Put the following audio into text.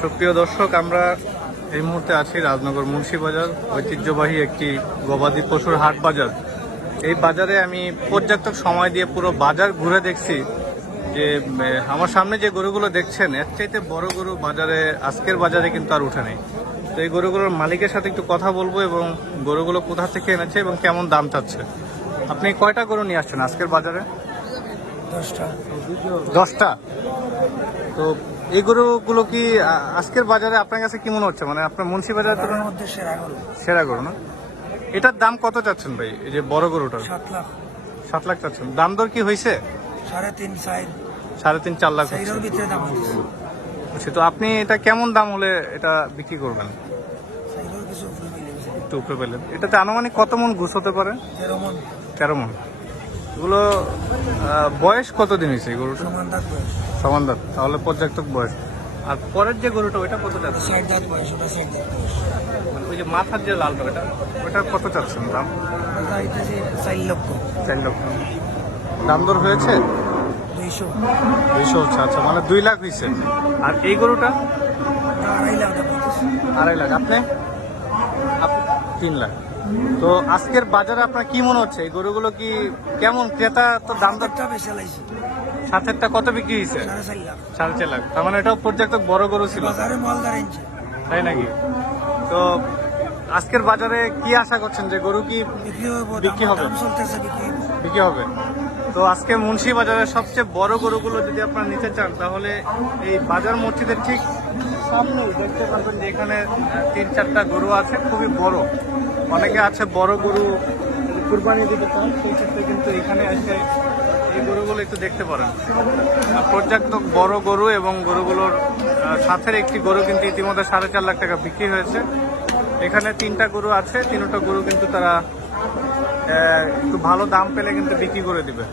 সুপ্রিয় দর্শক আমরা এই মুহূর্তে আছি রাজনগর মুন্সিবাজার ঐতিহ্যবাহী একটি গবাদি পশুর হাট বাজার। এই বাজারে আমি পর্যাপ্ত সময় দিয়ে পুরো বাজার ঘুরে দেখছি যে আমার সামনে যে গরুগুলো দেখছেন এর চাইতে বড় গরু বাজারে আজকের বাজারে কিন্তু আর উঠে নেই। তো এই গরুগুলোর মালিকের সাথে একটু কথা বলব এবং গরুগুলো কোথা থেকে এনেছে এবং কেমন দাম চাচ্ছে। আপনি কয়টা গরু নিয়ে আসছেন আজকের বাজারে? দশটা। দশটা? তো এই গরুগুলো কি আজকের বাজারে আপনার কাছে কি মনে হচ্ছে? মানে আপনার মুন্সি বাজার মধ্যে সেরা গরু। সেরা গরু না? এটার দাম কত চাচ্ছেন ভাই? এই যে বড় গরুটার। সাত লাখ। সাত লাখ চাচ্ছেন। দাম দর কি হয়েছে? সাড়ে তিন সাড়ে তিন চার লাখ হচ্ছে। আচ্ছা, তো আপনি এটা কেমন দাম হলে এটা বিক্রি করবেন? একটু উপরে পেলেন এটাতে আনুমানিক কত মন ঘুষ হতে পারে? তেরো মন। তেরো মন। এগুলো বয়স কতদিন হয়েছে গরুটা সমান দাঁত বয়স। সমান দাঁত তাহলে পর্যাপ্ত বয়স। আর পরের যে গরুটা ওইটা কত যাচ্ছে ষাট দাঁত বয়স ওটা ষাট দাঁত বয়স। মানে ওই যে মাথার যে লালটা ওটা ওটা কত চাচ্ছেন দাম? চার লক্ষ। চার লক্ষ। দাম দর হয়েছে? দুইশো। দুইশো হচ্ছে আচ্ছা মানে দুই লাখ হয়েছে আর এই গরুটা? আড়াই লাখ আড়াই লাখ। আপনি? আপ- তিন লাখ। তো আজকের বাজারে আপনার কি মনে হচ্ছে? এই গরুগুলো কি কেমন? ক্রেতা তো দাম দরটা বেশি লাইছে। সাতেরটা কত বিক্রি হয়েছে? সাড়ে চার লাখ। তার মানে এটাও পর্যাপ্ত বড় গরু ছিল। তাই নাকি? তো আজকের বাজারে কি আশা করছেন যে গরু কি বিক্রি হবে বিক্রি হবে। দাম চলতেছে বিক্রি হবে। বিক্রি হবে। তো আজকে মুন্সি বাজারের সবচেয়ে বড় গরুগুলো যদি আপনারা নিতে চান তাহলে এই বাজার মসজিদের ঠিক সামনে দেখতে পারবেন যে এখানে তিন চারটা গরু আছে খুবই বড়। অনেকে আছে বড় গরু কুরবানি দিতে চান, সেই ক্ষেত্রে কিন্তু এখানে এসে এই গরুগুলো একটু দেখতে পারেন। পর্যাপ্ত বড় গরু এবং গরুগুলোর সাথের একটি গরু কিন্তু ইতিমধ্যে সাড়ে চার লাখ টাকা বিক্রি হয়েছে। এখানে তিনটা গরু আছে, তিনটা গরু কিন্তু তারা একটু ভালো দাম পেলে কিন্তু বিক্রি করে দিবে।